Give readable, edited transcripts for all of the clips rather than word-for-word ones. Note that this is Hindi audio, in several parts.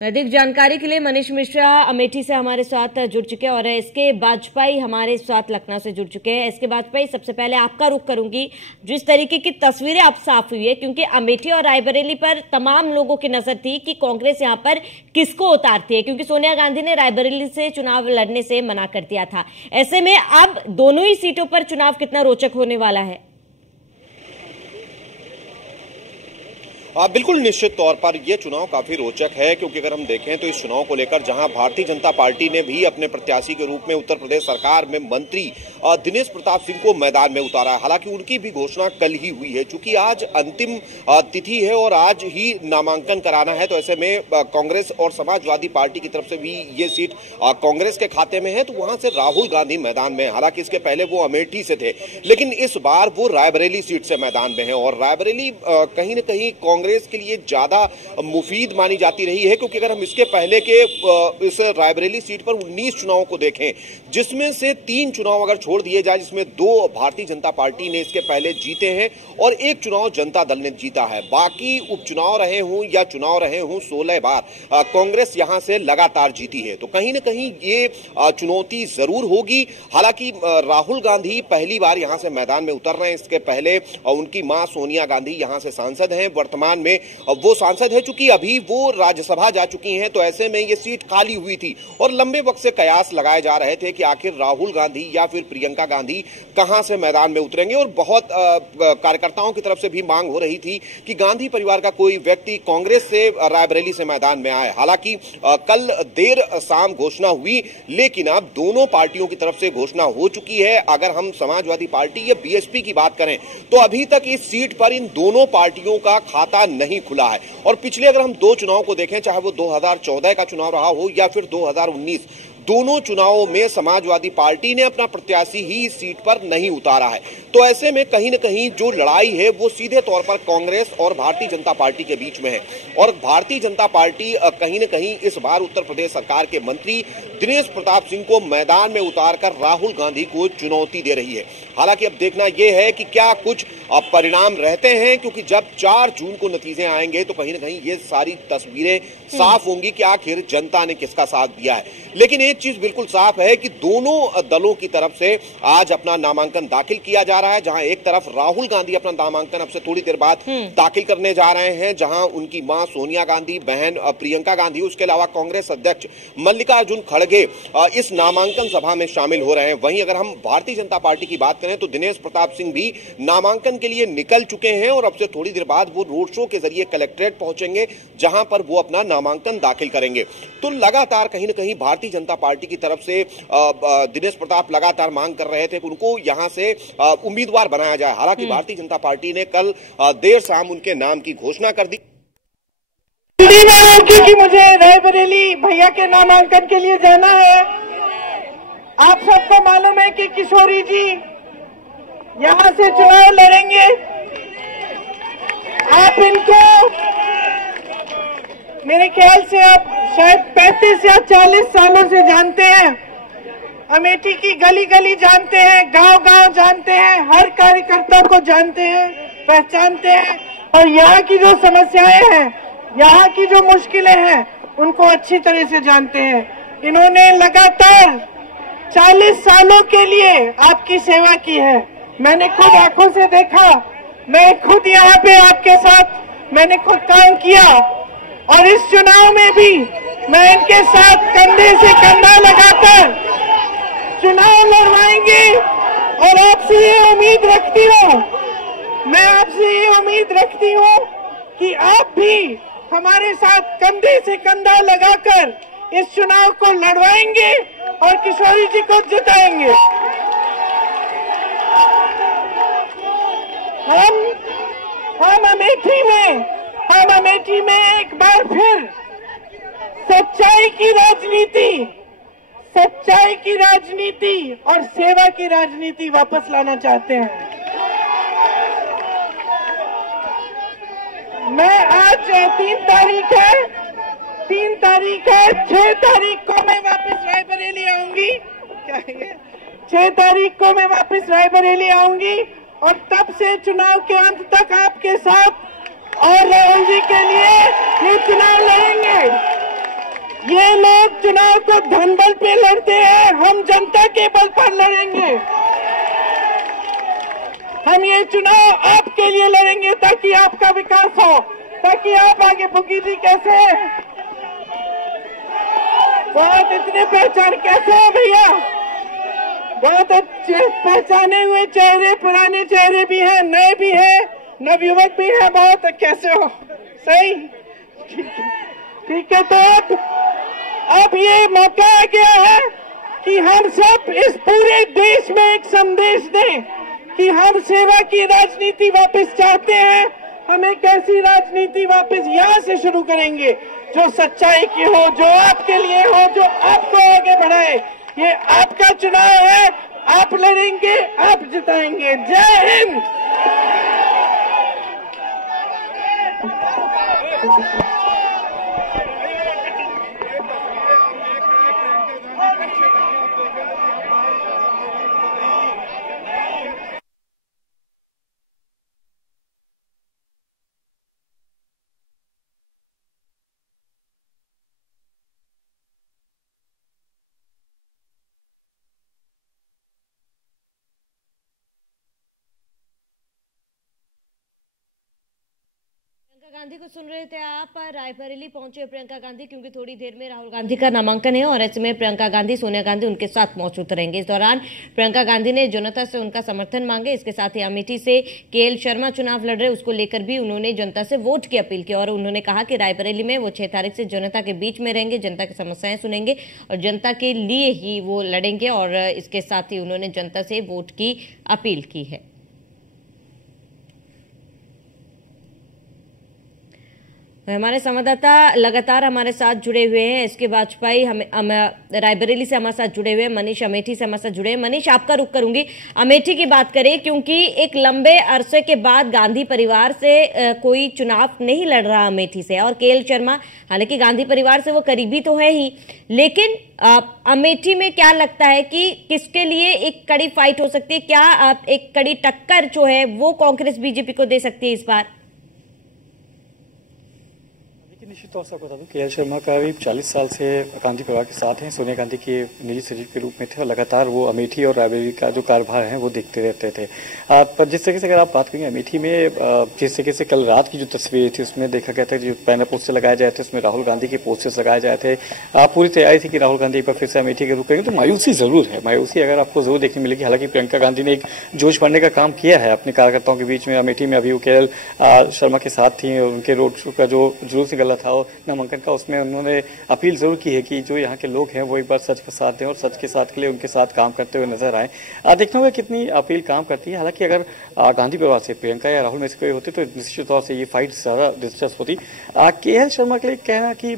अधिक जानकारी के लिए मनीष मिश्रा अमेठी से हमारे साथ जुड़ चुके हैं और एसके वाजपेयी हमारे साथ लखनऊ से जुड़ चुके हैं। एसके वाजपेयी, सबसे पहले आपका रुख करूंगी। जिस तरीके की तस्वीरें अब साफ हुई है, क्योंकि अमेठी और रायबरेली पर तमाम लोगों की नजर थी कि कांग्रेस यहां पर किसको उतारती है, क्योंकि सोनिया गांधी ने रायबरेली से चुनाव लड़ने से मना कर दिया था। ऐसे में अब दोनों ही सीटों पर चुनाव कितना रोचक होने वाला है? बिल्कुल निश्चित तौर पर यह चुनाव काफी रोचक है, क्योंकि अगर हम देखें तो इस चुनाव को लेकर जहां भारतीय जनता पार्टी ने भी अपने प्रत्याशी के रूप में उत्तर प्रदेश सरकार में मंत्री दिनेश प्रताप सिंह को मैदान में उतारा है। हालांकि उनकी भी घोषणा कल ही हुई है, चूंकि आज अंतिम तिथि है और आज ही नामांकन कराना है, तो ऐसे में कांग्रेस और समाजवादी पार्टी की तरफ से भी ये सीट कांग्रेस के खाते में है, तो वहां से राहुल गांधी मैदान में। हालांकि इसके पहले वो अमेठी से थे, लेकिन इस बार वो रायबरेली सीट से मैदान में है और रायबरेली कहीं न कहीं कांग्रेस के लिए ज्यादा मुफीद मानी जाती रही है, क्योंकि अगर हम इसके पहले के इस रायबरेली सीट पर 19 चुनावों को देखें, जिसमें से 3 चुनाव अगर छोड़ दिए जाए, जिसमें 2 भारतीय जनता पार्टी ने इसके पहले जीते हैं और 1 चुनाव जनता दल ने जीता है। बाकी उपचुनाव रहे हों या चुनाव रहे हों, 16 बार कांग्रेस यहां से लगातार जीती है, तो कहीं ना कहीं ये चुनौती जरूर होगी। हालांकि राहुल गांधी पहली बार यहां से मैदान में उतर रहे हैं। इसके पहले उनकी मां सोनिया गांधी यहां से सांसद हैं, वर्तमान में वो सांसद है, चूंकि अभी वो राज्यसभा जा चुकी हैं, तो ऐसे में ये सीट खाली हुई थी और लंबे वक्त से कयास लगाए जा रहे थे कि आखिर राहुल गांधी या फिर प्रियंका गांधी कहां से मैदान में उतरेंगे। और बहुत कार्यकर्ताओं की तरफ से भी मांग हो रही थी कि गांधी परिवार का कोई व्यक्ति कांग्रेस से रायबरेली से मैदान में आए। हालांकि कल देर शाम घोषणा हुई, लेकिन अब दोनों पार्टियों की तरफ से घोषणा हो चुकी है। अगर हम समाजवादी पार्टी या बीएसपी की बात करें, तो अभी तक इस सीट पर इन दोनों पार्टियों का खाता नहीं खुला है। और पिछले अगर हम 2 चुनाव को देखें, चाहे वो 2014 का चुनाव रहा हो या फिर 2019, दोनों चुनावों में समाजवादी पार्टी ने अपना प्रत्याशी ही इस सीट पर नहीं उतारा है। तो ऐसे में कहीं न कहीं जो लड़ाई है वो सीधे तौर पर कांग्रेस और भारतीय जनता पार्टी के बीच में है। और भारतीय जनता पार्टी कहीं न कहीं इस बार उत्तर प्रदेश सरकार के मंत्री दिनेश प्रताप सिंह को मैदान में उतारकर राहुल गांधी को चुनौती दे रही है। हालांकि अब देखना यह है कि क्या कुछ परिणाम रहते हैं, क्योंकि जब 4 जून को नतीजे आएंगे तो कहीं न कहीं ये सारी तस्वीरें साफ होंगी कि आखिर जनता ने किसका साथ दिया है। लेकिन एक चीज बिल्कुल साफ है कि दोनों दलों की तरफ से आज अपना नामांकन दाखिल किया जा रहा है। जहां एक तरफ राहुल गांधी अपना नामांकन अब से थोड़ी देर बाद दाखिल करने जा रहे हैं, जहां उनकी मां सोनिया गांधी, बहन प्रियंका गांधी, उसके अलावा कांग्रेस अध्यक्ष मल्लिकार्जुन खड़गे इस नामांकन सभा में शामिल हो रहे हैं। वहीं अगर हम भारतीय जनता पार्टी की बात करें तो दिनेश प्रताप सिंह भी नामांकन के लिए निकल चुके हैं और अब से थोड़ी देर बाद वो रोड शो के जरिए कलेक्ट्रेट पहुंचेंगे, जहां पर वो अपना नामांकन दाखिल करेंगे। तो लगातार कहीं न कहीं भारतीय जनता पार्टी की तरफ से दिनेश प्रताप लगातार मांग कर रहे थे कि उनको यहां से उम्मीदवार बनाया जाए। हालांकि भारतीय जनता पार्टी ने कल देर शाम उनके नाम की घोषणा कर दी। क्योंकि मुझे रायबरेली भैया के नामांकन के लिए जाना है। आप सबको मालूम है कि किशोरी जी यहां से चुनाव लड़ेंगे। आप इनको मेरे ख्याल से आप शायद 35 या 40 सालों से जानते हैं। अमेठी की गली गली जानते हैं, गांव गांव जानते हैं, हर कार्यकर्ता को जानते हैं, पहचानते हैं और यहाँ की जो समस्याएं हैं, यहाँ की जो मुश्किलें हैं, उनको अच्छी तरह से जानते हैं। इन्होंने लगातार 40 सालों के लिए आपकी सेवा की है। मैंने खुद आंखों से देखा, मैं खुद यहाँ पे आपके साथ मैंने खुद काम किया और इस चुनाव में भी मैं इनके साथ कंधे से कंधा लगाकर चुनाव लड़वाएंगे। और आपसे ये उम्मीद रखती हूँ, मैं आपसे ये उम्मीद रखती हूँ कि आप भी हमारे साथ कंधे से कंधा लगाकर इस चुनाव को लड़वाएंगे और किशोरी जी को जिताएंगे। हम अमेठी में एक बार फिर सच्चाई की राजनीति और सेवा की राजनीति वापस लाना चाहते हैं। मैं आज 3 तारीख है, 6 तारीख को मैं वापस रायबरेली आऊंगी। क्या है? 6 तारीख को मैं वापस रायबरेली आऊंगी और तब से चुनाव के अंत तक आपके साथ और राहुल जी के लिए ये चुनाव लड़ेंगे। ये लोग चुनाव को धनबल पे लड़ते हैं, हम जनता के बल पर लड़ेंगे। हम ये चुनाव आपके लिए लड़ेंगे ताकि आपका विकास हो, ताकि आप आगे भुगी जी कैसे बहुत इतने पहचान कैसे है भैया, बहुत अच्छे पहचाने हुए चेहरे, पुराने चेहरे भी हैं, नए भी हैं, नवयुवक भी हैं, बहुत कैसे हो, सही ठीक है। तो अब ये मौका आ गया है कि हम सब इस पूरे देश में एक संदेश दें कि हम सेवा की राजनीति वापस चाहते हैं। हम एक ऐसी राजनीति वापस यहाँ से शुरू करेंगे जो सच्चाई की हो, जो आपके लिए हो, जो आपको आगे बढ़ाए। ये आपका चुनाव है, आप लड़ेंगे, आप जिताएंगे। जय हिंद। प्रियंका गांधी को सुन रहे थे आप। रायबरेली पहुंचे प्रियंका गांधी क्योंकि थोड़ी देर में राहुल गांधी का नामांकन है और ऐसे में प्रियंका गांधी, सोनिया गांधी उनके साथ मौजूद रहेंगे। इस दौरान प्रियंका गांधी ने जनता से उनका समर्थन मांगे। इसके साथ ही अमेठी से केएल शर्मा चुनाव लड़ रहे, उसको लेकर भी उन्होंने जनता से वोट की अपील की और उन्होंने कहा कि रायबरेली में वो 6 तारीख से जनता के बीच में रहेंगे, जनता की समस्याएं सुनेंगे और जनता के लिए ही वो लड़ेंगे और इसके साथ ही उन्होंने जनता से वोट की अपील की है। हमारे संवाददाता लगातार हमारे साथ जुड़े हुए हैं। एसके वाजपेयी रायबरेली से हमारे साथ जुड़े हुए हैं, मनीष अमेठी से हमारे साथ जुड़े हैं। मनीष, आपका रुख करूंगी, अमेठी की बात करें क्योंकि एक लंबे अरसे के बाद गांधी परिवार से कोई चुनाव नहीं लड़ रहा अमेठी से और केएल शर्मा, हालांकि गांधी परिवार से वो करीबी तो है ही, लेकिन अमेठी में क्या लगता है कि किसके लिए एक कड़ी फाइट हो सकती है? क्या एक कड़ी टक्कर जो है वो कांग्रेस बीजेपी को दे सकती है इस बार? निश्चित तौर से बता दूं, केएल शर्मा का भी 40 साल से गांधी परिवार के साथ हैं, सोनिया गांधी के निजी सचिव के रूप में थे और लगातार वो अमेठी और रायबरेली का जो कार्यभार है वो देखते रहते थे। पर जिस तरीके से अगर आप बात करेंगे अमेठी में, जिस तरीके से कल रात की जो तस्वीरें थी उसमें देखा गया था, जो बैनर पोस्टर लगाए जाए थे उसमें राहुल गांधी के पोस्टर्स लगाए जाए थे। पूरी तैयारी थी कि राहुल गांधी एक बार फिर से अमेठी के रूप करेंगे, तो मायूसी जरूर है, मायूसी अगर आपको जरूर देखने मिलेगी। हालांकि प्रियंका गांधी ने एक जोश भरने का काम किया है अपने कार्यकर्ताओं के बीच में। अमेठी में अभी वो केएल शर्मा के साथ थी और उनके रोड शो का जो जुलूस निकला था और नामांकन का, उसमें उन्होंने अपील जरूर की है कि जो यहाँ के लोग हैं वो एक बार सच का साथ दें और सच के साथ के लिए उनके साथ काम करते हुए नजर आए। देखना होगा कितनी अपील काम करती है। हालांकि अगर गांधी परिवार से प्रियंका या राहुल में से कोई होते तो निश्चित तौर से ये फाइट ज्यादा दिलचस्प होती। केएल शर्मा के लिए कहना कि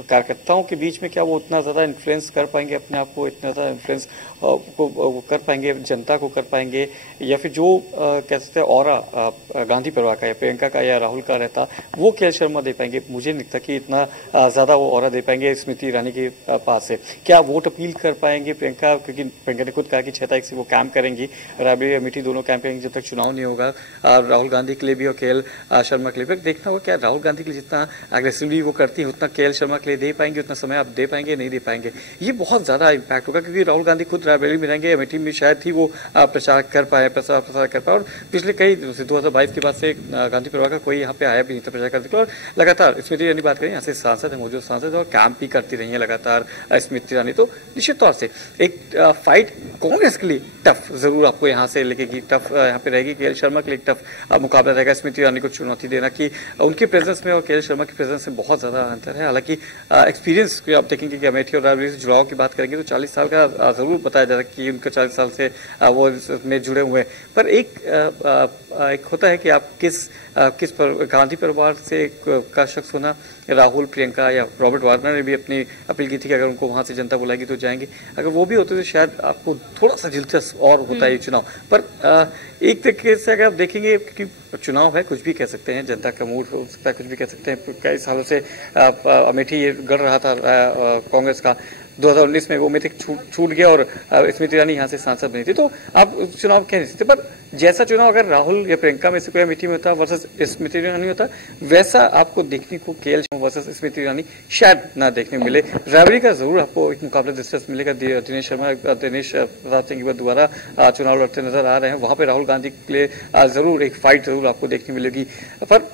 कार्यकर्ताओं के बीच में क्या वो उतना ज्यादा इन्फ्लुएंस कर पाएंगे, अपने आप को इतना ज्यादा इन्फ्लुएंस को कर पाएंगे, जनता को कर पाएंगे, या फिर जो कह सकते हैं और गांधी परिवार का या प्रियंका का या राहुल का रहता वो केएल शर्मा दे पाएंगे? मुझे नहीं लगता कि इतना ज्यादा वो और दे पाएंगे स्मृति ईरानी के पास से। क्या वोट अपील कर पाएंगे प्रियंका? क्योंकि प्रियंका ने खुद कहा कि 6 तारीख से वो कैंप करेंगी, रायबरेली अमेठी दोनों कैंप करेंगे जब तक चुनाव नहीं होगा, राहुल गांधी के लिए भी और केएल शर्मा के लिए भी। देखना होगा क्या राहुल गांधी के लिए जितना अग्रेसिवली वो करती है उतना केएल शर्मा के लिए दे पाएंगे, उतना समय आप दे पाएंगे, नहीं दे पाएंगे। ये बहुत ज्यादा इम्पैक्ट होगा क्योंकि राहुल गांधी खुद रायबरेली में रहेंगे, अमेठी में शायद ही वो प्रचार कर पाए, प्रसार कर पाए। और पिछले कई दिनों से 2022 के बाद से गांधी परिवार का कोई यहाँ पे आया भी नहीं था प्रचार करने के लिए। और लगातार स्मृति ईरानी बात करें, यहाँ से सांसद है, मौजूद सांसद और कैंप भी करती रही है लगातार स्मृति ईरानी। तो निश्चित तौर से एक फाइट कांग्रेस के लिए टफ जरूर आपको यहाँ से लगेगी, टफ यहाँ पे रहेगी। केएल शर्मा के लिए टफ मुकाबला रहेगा स्मृति ईरानी को चुनौती देना कि उनके प्रेजेंस में और केएल शर्मा के प्रेजेंस में बहुत ज्यादा अंतर है। हालांकि एक्सपीरियंस को आप देखेंगे कि अमेठी और रायबरेली से जुड़ाव की बात करेंगे तो 40 साल का जरूर बताया जाता है कि उनका 40 साल से वो में जुड़े हुए हैं। पर एक होता है कि आप किस पर गांधी परिवार से का शख्स होना, राहुल, प्रियंका या रॉबर्ट वार्नर ने भी अपनी अपील की थी कि अगर उनको वहां से जनता बुलाएगी तो जाएंगे। अगर वो भी होते तो शायद आपको थोड़ा सा दिलचस्प और होता है चुनाव। पर एक तरीके से अगर आप देखेंगे कि चुनाव है, कुछ भी कह सकते हैं, जनता का मूड हो सकता है, कुछ भी कह सकते हैं। कई सालों से अमेठी ये गढ़ रहा था कांग्रेस का, 2019 में वो में छूट गया और स्मृति ईरानी यहाँ से सांसद बनी थी, तो आप चुनाव कह नहीं सकते। पर जैसा चुनाव अगर राहुल या प्रियंका में से कोई अमेठी में होता वर्सेस स्मृति ईरानी होता, वैसा आपको देखने को केएल शर्मा वर्सेस स्मृति ईरानी शायद ना देखने को मिले। रायबरेली का जरूर आपको एक मुकाबला दिलचस्प मिलेगा। दिनेश प्रताप सिंह दोबारा चुनाव लड़ते नजर आ रहे हैं, वहां पे राहुल गांधी के लिए जरूर एक फाइट जरूर आपको देखने मिलेगी। पर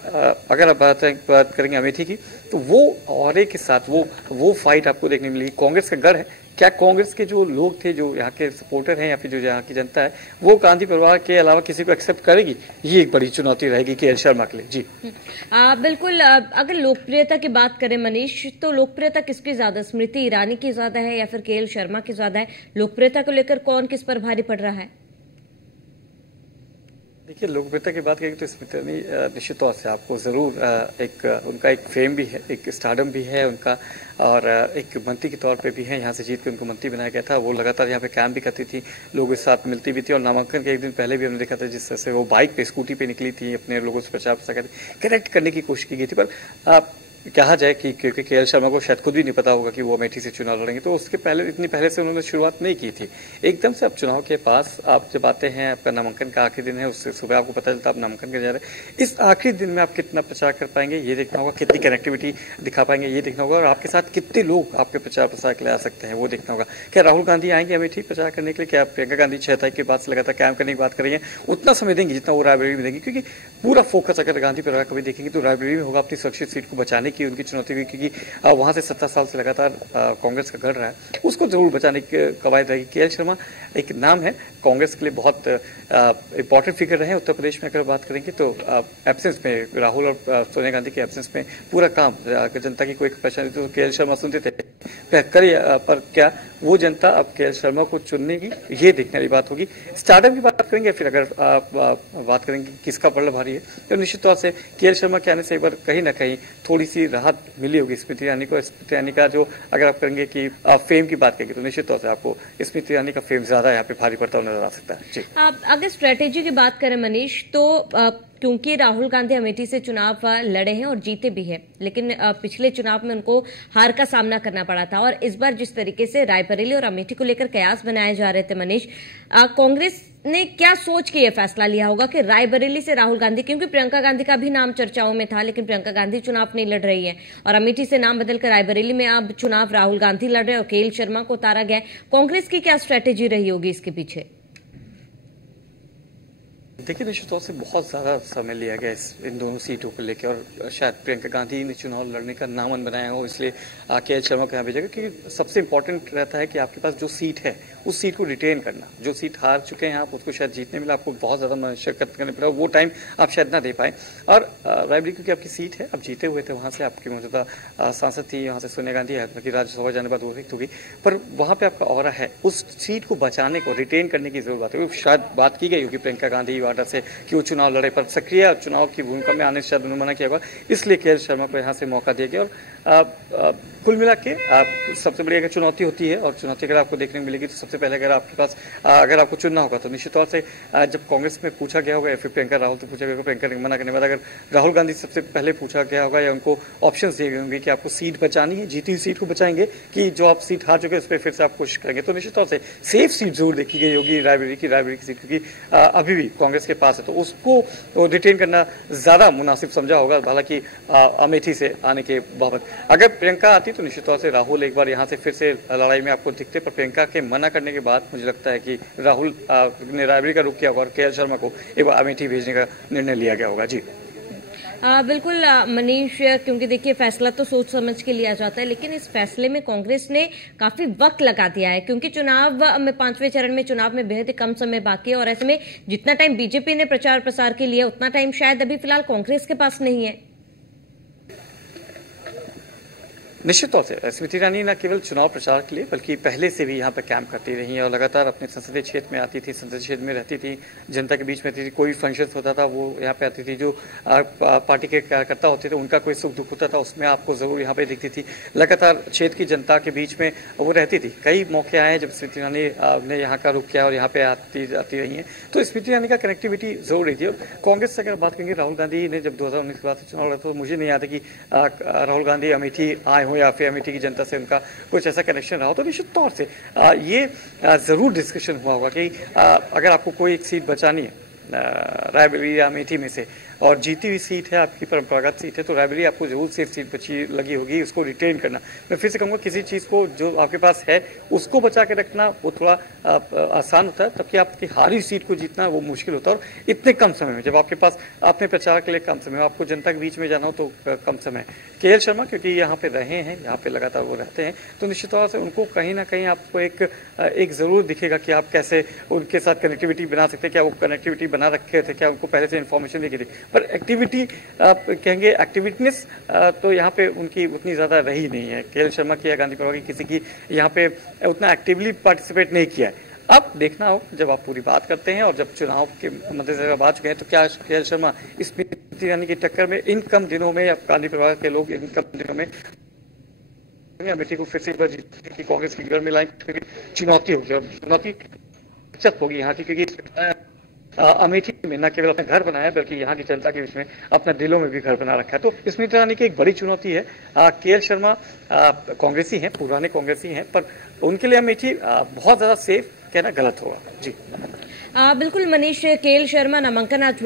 अगर आप बात करेंगे अमेठी की, तो वो औरे के साथ वो फाइट आपको देखने मिलेगी। कांग्रेस का गढ़ है, क्या कांग्रेस के जो लोग थे, जो यहाँ के सपोर्टर हैं या फिर जो यहाँ की जनता है, वो गांधी परिवार के अलावा किसी को एक्सेप्ट करेगी? ये एक बड़ी चुनौती रहेगी केएल शर्मा के लिए। जी बिल्कुल। अगर लोकप्रियता की बात करें मनीष, तो लोकप्रियता किसकी ज्यादा, स्मृति ईरानी की ज्यादा है या फिर केएल शर्मा की ज्यादा है? लोकप्रियता को लेकर कौन किस पर भारी पड़ रहा है? देखिए, लोकप्रियता की बात करेंगे तो स्मृति ईरानी निश्चित तौर से आपको जरूर उनका एक फेम भी है, एक स्टारडम भी है उनका, और एक मंत्री के तौर पे भी है। यहाँ से जीत के उनको मंत्री बनाया गया था। वो लगातार यहाँ पे कैंप भी करती थी, लोगों के साथ मिलती भी थी, और नामांकन के एक दिन पहले भी हमने देखा था जिस तरह से वो बाइक पे, स्कूटी पे निकली थी, अपने लोगों से प्रचार प्रसार कनेक्ट करने की कोशिश की गई थी। पर कहा जाए कि क्योंकि केएल शर्मा को शायद खुद भी नहीं पता होगा कि वो अमेठी से चुनाव लड़ेंगे, तो उसके पहले इतनी पहले से उन्होंने शुरुआत नहीं की थी। एकदम से अब चुनाव के पास आप जब आते हैं, आपका नामांकन का आखिरी दिन है, उससे सुबह आपको पता चलता है आप नामांकन कर जा रहे हैं। इस आखिरी दिन में आप कितना प्रचार कर पाएंगे ये देखना होगा, कितनी कनेक्टिविटी दिखा पाएंगे ये देखना होगा, और आपके साथ कितने लोग आपके प्रचार प्रसार के लिए आ सकते हैं वो देखना होगा। क्या राहुल गांधी आएंगे अमेठी प्रचार करने के लिए? क्या प्रियंका गांधी 6 तारीख के बाद से लगातार कैंप करने की बात कर रही है? उतना समय देंगे जितना वो रायबरेली में देंगे, क्योंकि पूरा फोकस अगर गांधी परिवार कभी देखेंगे तो रायबरेली में होगा अपनी सुरक्षित सीट को बचाने की उनकी चुनौती, क्योंकि वहां से 17 साल से लगातार कांग्रेस का गढ़ रहा है, उसको जरूर बचाने की कवायद रहेगी। केएल शर्मा एक नाम है कांग्रेस के लिए, बहुत इंपॉर्टेंट फिगर रहे उत्तर प्रदेश में। अगर बात करेंगे तो एब्सेंस में, राहुल और सोनिया गांधी के एब्सेंस में पूरा काम, जनता की कोई परेशानी तो केएल शर्मा सुनते थे पर क्या वो जनता अब केएल शर्मा को चुनने की, ये देखने वाली बात होगी। स्टार्टअप की बात करेंगे, फिर अगर बात करेंगे किसका पलड़ा भारी है, तो निश्चित तौर से केएल शर्मा के आने से एक बार कहीं ना कहीं थोड़ी सी राहत मिली होगी स्मृति ईरानी को। स्मृति ईरानी का जो अगर आप करेंगे कि फेम की बात करेंगे, तो निश्चित तौर से आपको स्मृति ईरानी का फेम ज्यादा यहाँ पे भारी पड़ता हुआ नजर आ सकता है। जी, अगर स्ट्रेटेजी की बात करें मनीष, तो क्योंकि राहुल गांधी अमेठी से चुनाव लड़े हैं और जीते भी हैं, लेकिन पिछले चुनाव में उनको हार का सामना करना पड़ा था, और इस बार जिस तरीके से रायबरेली और अमेठी को लेकर कयास बनाए जा रहे थे मनीष, कांग्रेस ने क्या सोच के ये फैसला लिया होगा कि रायबरेली से राहुल गांधी, क्योंकि प्रियंका गांधी का भी नाम चर्चाओं में था, लेकिन प्रियंका गांधी चुनाव नहीं लड़ रही है, और अमेठी से नाम बदलकर रायबरेली में अब चुनाव राहुल गांधी लड़ रहे हैं और केएल शर्मा को उतारा गया। कांग्रेस की क्या स्ट्रेटेजी रही होगी इसके पीछे? देखिए, निश्चित तौर से बहुत ज्यादा समय लिया गया इन दोनों सीटों को लेकर, और शायद प्रियंका गांधी ने चुनाव लड़ने का नामन बनाया हो, इसलिए केएल शर्मा को यहाँ भेजा गया, क्योंकि सबसे इंपॉर्टेंट रहता है कि आपके पास जो सीट है उस सीट को रिटेन करना। जो सीट हार चुके हैं आप, उसको शायद जीतने में आपको बहुत ज्यादा मशक्कत करनी पड़ा, वो टाइम आप शायद ना दे पाए। और रायबरेली क्योंकि आपकी सीट है, आप जीते हुए थे, वहां से आपकी मौजूदा सांसद थी, यहाँ से सोनिया गांधी है, बाकी राज्यसभा जाने बाद वो रिक्त होगी, पर वहां पे आपका ऑरा है, उस सीट को बचाने को, रिटेन करने की जरूरत है। शायद बात की गई होगी प्रियंका गांधी वार्डा से कि वो चुनाव लड़े, पर सक्रिय चुनाव की भूमिका में आने से शायद उन्होंने मना किया होगा, इसलिए केएल शर्मा को यहाँ से मौका दिया गया। और कुल मिला के सबसे बड़ी अगर चुनौती होती है, और चुनौती अगर आपको देखने को मिलेगी, तो सबसे पहले अगर आपके पास अगर आपको चुनना होगा, तो निश्चित तौर से जब कांग्रेस में पूछा गया होगा या फिर प्रियंका राहुल से पूछा गया होगा, प्रियंका ने मना करने के बाद अगर राहुल गांधी सबसे पहले पूछा गया होगा या उनको ऑप्शंस दिए गए होंगे कि आपको सीट बचानी है, जीती हुई सीट को बचाएंगे कि जो आप सीट हार चुके हैं उस पर फिर से आप कोशिश करेंगे, तो निश्चित तौर से सेफ सीट जरूर देखी गई होगी रायबरेली की सीट, क्योंकि अभी भी कांग्रेस के पास है, तो उसको रिटेन करना ज्यादा मुनासिब समझा होगा, हालांकि अमेठी से आने के बाबत। अगर प्रियंका आती तो निश्चित तौर से राहुल एक बार यहाँ से फिर से लड़ाई में आपको दिखते, पर प्रियंका के मना करने के बाद मुझे लगता है कि राहुल ने रायबरेली का रुख किया होगा और केएल शर्मा को एक बार अमेठी भेजने का निर्णय लिया गया होगा। जी बिल्कुल मनीष, क्योंकि देखिए फैसला तो सोच समझ के लिया जाता है, लेकिन इस फैसले में कांग्रेस ने काफी वक्त लगा दिया है, क्योंकि चुनाव में 5वें चरण में चुनाव में बेहद ही कम समय बाकी है, और ऐसे में जितना टाइम बीजेपी ने प्रचार प्रसार के लिए उतना टाइम शायद अभी फिलहाल कांग्रेस के पास नहीं है। निश्चित तौर से स्मृति ईरानी न केवल चुनाव प्रचार के लिए बल्कि पहले से भी यहाँ पर कैंप करती रही है और लगातार अपने संसदीय क्षेत्र में आती थी, संसदीय क्षेत्र में रहती थी, जनता के बीच में रहती थी, कोई फंक्शन होता था वो यहाँ पे आती थी, जो पार्टी के कार्यकर्ता होते थे उनका कोई सुख दुख होता था उसमें आपको जरूर यहाँ पे दिखती थी, लगातार क्षेत्र की जनता के बीच में वो रहती थी। कई मौके आए जब स्मृति ईरानी ने यहाँ का रुख किया और यहाँ पे आती रही है, तो स्मृति ईरानी का कनेक्टिविटी जरूर रही थी। और कांग्रेस से अगर बात करेंगे, राहुल गांधी ने जब 2019 के बाद चुनाव लड़ा तो मुझे नहीं याद है कि राहुल गांधी अमेठी आए हो या फिर अमेठी की जनता से उनका कुछ ऐसा कनेक्शन रहा हो, तो निश्चित तौर से ये जरूर डिस्कशन हुआ होगा कि अगर आपको कोई एक सीट बचानी है रायबरेली या अमेठी में से और जीती हुई सीट है, आपकी परंपरागत सीट है, तो रायबरेली आपको जरूर सेफ सीट बची लगी होगी, उसको रिटेन करना। मैं फिर से कहूंगा किसी चीज को जो आपके पास है उसको बचा के रखना वो थोड़ा आसान होता है, तबकि आपकी हारी सीट को जीतना वो मुश्किल होता है। और इतने कम समय में, जब आपके पास अपने प्रचार के लिए कम समय हो, आपको जनता के बीच में जाना हो तो कम समय। केएल शर्मा क्योंकि यहाँ पे रहे हैं, यहाँ पे लगातार वो रहते हैं, तो निश्चित तौर से उनको कहीं ना कहीं आपको एक जरूर दिखेगा कि आप कैसे उनके साथ कनेक्टिविटी बना सकते हैं, क्या वो कनेक्टिविटी बना रखे थे, क्या उनको पहले से इन्फॉर्मेशन दी गई थी। पर एक्टिविटी आप कहेंगे एक्टिविटीनेस तो यहाँ पे उनकी उतनी ज्यादा रही नहीं है। केएल शर्मा की या गांधी परिवार की किसी की यहाँ पे उतना एक्टिवली पार्टिसिपेट नहीं किया है। अब देखना हो जब आप पूरी बात करते हैं और जब चुनाव के मद्देनजर आ चुके हैं तो क्या केएल शर्मा स्मृति ईरानी की टक्कर में इन कम दिनों में या गांधी परिवार के लोग इन कम दिनों में अमेठी को फिर से जीतने की कांग्रेस की घर में लाएंगे। चुनौती होगी और चुनौती होगी यहाँ की, क्योंकि अमेठी में न केवल अपना घर बनाया बल्कि यहाँ की जनता के बीच में अपने दिलों में भी घर बना रखा है। तो स्मृति ईरानी की एक बड़ी चुनौती है। केएल शर्मा कांग्रेसी हैं, पुराने कांग्रेसी हैं, पर उनके लिए अमेठी बहुत ज्यादा सेफ कहना गलत होगा। जी बिल्कुल मनीष, केएल शर्मा नामांकन आज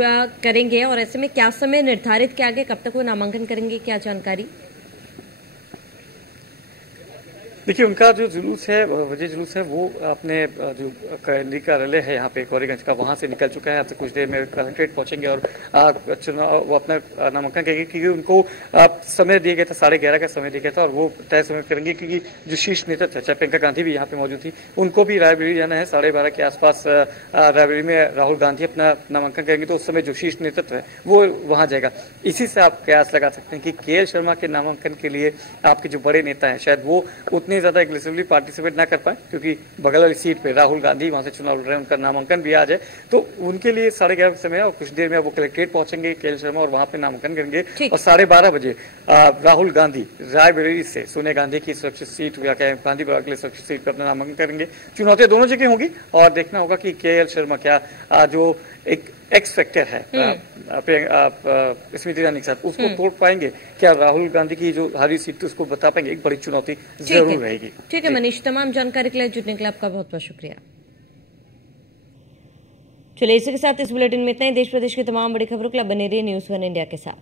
करेंगे और ऐसे में क्या समय निर्धारित किया गया, कब तक वो नामांकन करेंगे, क्या जानकारी? देखिए उनका जो जुलूस है, वजह जुलूस है, वो अपने जो केंद्रीय कार्यालय है यहाँ पे गौरीगंज का, वहां से निकल चुका है। अब से कुछ देर में कलेक्ट्रेट पहुंचेंगे और चुनाव वो अपना नामांकन करेंगे, क्योंकि उनको समय दिया गया था 11:30 का समय दिया गया था और वो तय समय करेंगे, क्योंकि जो शीर्ष नेतृत्व है, चाहे प्रियंका गांधी भी यहाँ पे मौजूद थी, उनको भी रायबरेली जाना है। 12:30 के आसपास रायबरेली में राहुल गांधी अपना नामांकन करेंगे, तो उस समय जो शीर्ष नेतृत्व है वो वहां जाएगा। इसी से आप कयास लगा सकते हैं कि केएल शर्मा के नामांकन के लिए आपके जो बड़े नेता हैं शायद वो उतने ज्यादा एग्रेसिवली पार्टिसिपेट ना कर पाए, क्योंकि बगल वाली सीट पे राहुल गांधी वहां से चुनाव लड़ रहे हैं, उनका नामांकन भी आज है, तो उनके लिए 11:30 समय है और कुछ देर में वो कलेक्ट्रेट पहुंचेंगे केएल शर्मा और वहां पे नामांकन करेंगे। और 12:30 बजे राहुल गांधी रायबरेली से सोनिया गांधी की सुरक्षित सीट या गांधी परिवार के लिए सुरक्षित सीट पर अपना नामांकन करेंगे। चुनौतियां दोनों जगह होगी और देखना होगा कि केएल शर्मा क्या जो एक एक्स फैक्टर है स्मृति ईरानी के साथ उसको तोड़ पाएंगे, क्या राहुल गांधी की जो हारी सीट थी उसको बता पाएंगे, एक बड़ी चुनौती जरूर रहेगी। ठीक है मनीष, तमाम जानकारी के लिए जुड़ने के लिए आपका बहुत बहुत शुक्रिया। चलिए इसी के साथ इस बुलेटिन में इतना ही। देश प्रदेश की तमाम बड़ी खबरों के लिए बने रहिए न्यूज़ 1 इंडिया के साथ।